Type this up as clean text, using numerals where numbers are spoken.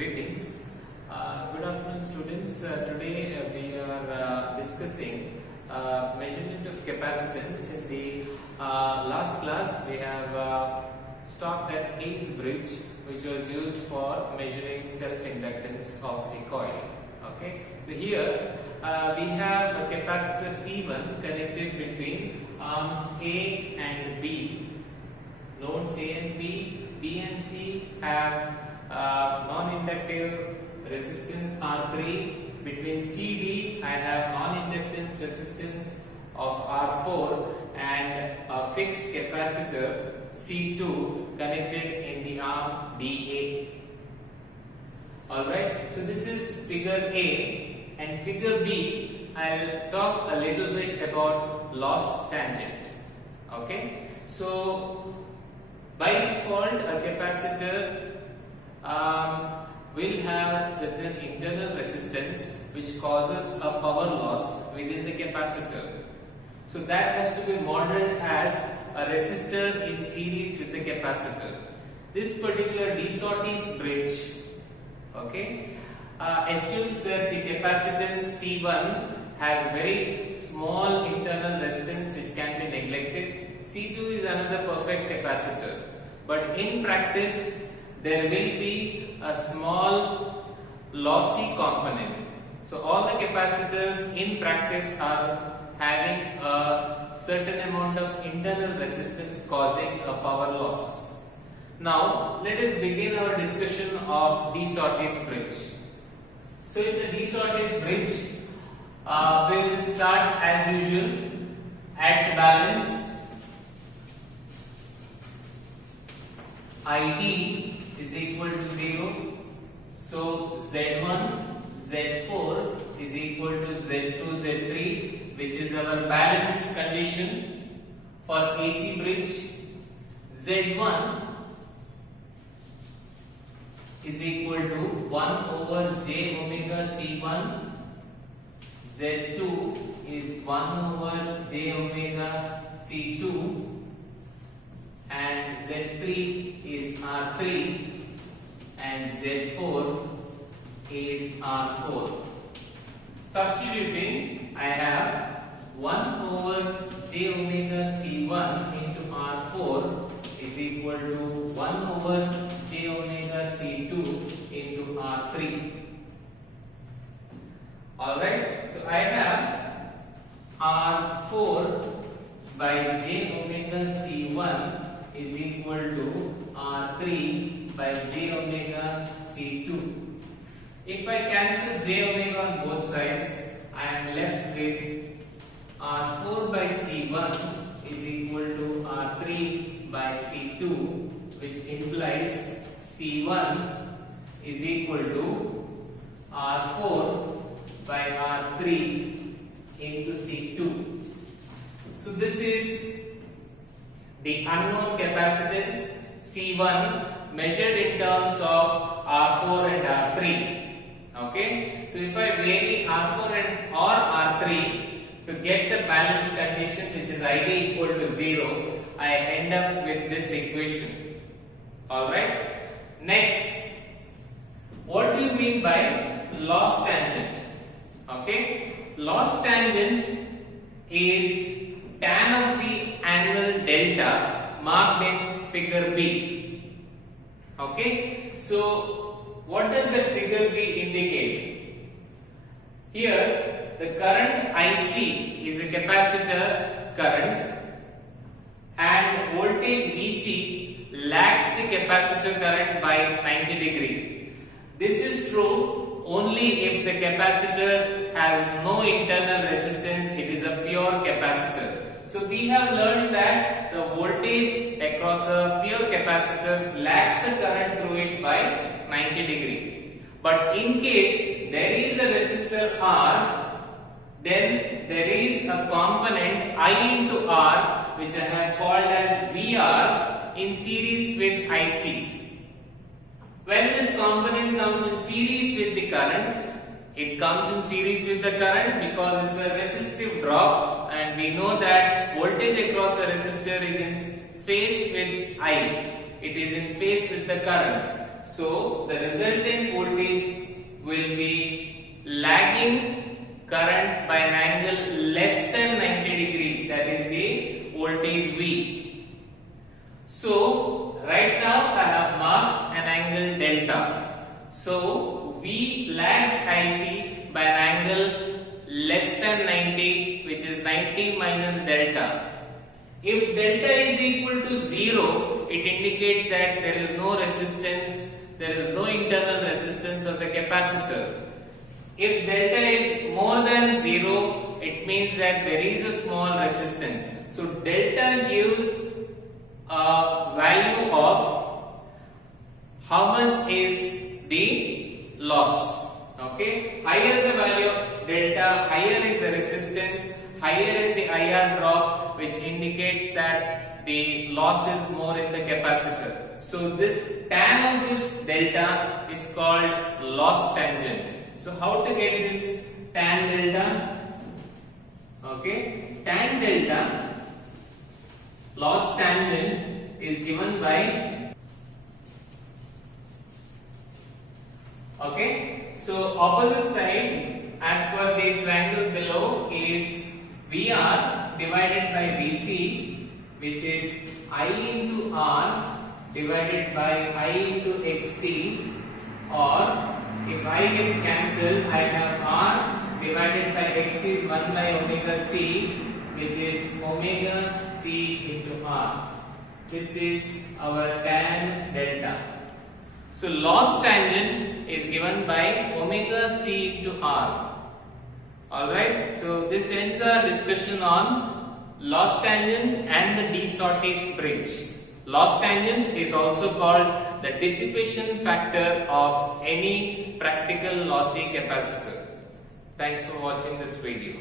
Greetings. Good afternoon, students. Today we are discussing measurement of capacitance. In the last class, we have stopped at Sauty Bridge, which was used for measuring self-inductance of a coil. Okay. So here we have a capacitor C1 connected between arms A and B. Nodes A and B and C have non-inductive resistance R3. Between CD I have non-inductance resistance of R4 and a fixed capacitor C2 connected in the arm DA. Alright, so this is figure A, and figure B I'll talk a little bit about loss tangent. Okay, so by default a capacitor will have certain internal resistance which causes a power loss within the capacitor. So that has to be modeled as a resistor in series with the capacitor. This particular Sauty Bridge, okay, assumes that the capacitance C1 has very small internal resistance which can be neglected. C2 is another perfect capacitor, but in practice there will be a small lossy component. So all the capacitors in practice are having a certain amount of internal resistance causing a power loss. Now let us begin our discussion of Sauty Bridge. So in the Sauty Bridge, we will start as usual at balance. ID is equal to 0. So Z1, Z4 is equal to Z2, Z3, which is our balance condition for AC bridge. Z1 is equal to 1 over J omega C1. Z2 is 1 over J omega C2. And Z3 is R3 and Z4 is R4. Substituting, I have 1 over J omega C1 into R4 is equal to 1 over J omega C2 into R3. Alright, so I have R4 by J omega C1 is equal to R3 by J omega C2. If I cancel J omega on both sides, I am left with R4 by C1 is equal to R3 by C2, which implies C1 is equal to R4 by R3 into C2. So this is the unknown capacitance C1 measured in terms of R4 and R3. Okay, so if I vary R4 and or R3 to get the balance condition, which is ID equal to 0, I end up with this equation. Alright, next, what do you mean by loss tangent? Okay, loss tangent is tan of the angle delta marked in figure B. Okay, so what does that figure B indicate? Here the current IC is a capacitor current and voltage VC lags the capacitor current by 90 degree. This is true only if the capacitor has no internal resistance, it is a pure capacitor. So we have learned that the voltage across a pure capacitor lags the current through it by 90 degree. But in case there is a resistor R, then there is a component I into R, which I have called as VR, in series with IC. When this component comes in series with the current, it comes in series with the current because it's a resistive drop, and we know that voltage across a resistor is in phase with I. It is in phase with the current. So the resultant voltage So V lags IC by an angle less than 90, which is 90 minus delta. If delta is equal to 0, it indicates that there is no resistance, there is no internal resistance of the capacitor. If delta is more than 0, it means that there is a small resistance. So delta gives a value of how much is the loss. Okay, higher the value of delta, higher is the resistance, higher is the IR drop, which indicates that the loss is more in the capacitor. So this tan of this delta is called loss tangent. So how to get this tan delta? Okay, tan delta, loss tangent is given by, okay, so opposite side as per the triangle below is VR divided by VC, which is I into R divided by I into XC, or if I gets cancelled, I have R divided by X is 1 by omega C, which is omega C into R. This is our tan delta. So loss tangent is given by omega C into R. Alright, so this ends our discussion on loss tangent and the de Sauty's bridge. Loss tangent is also called the dissipation factor of any practical lossy capacitor. Thanks for watching this video.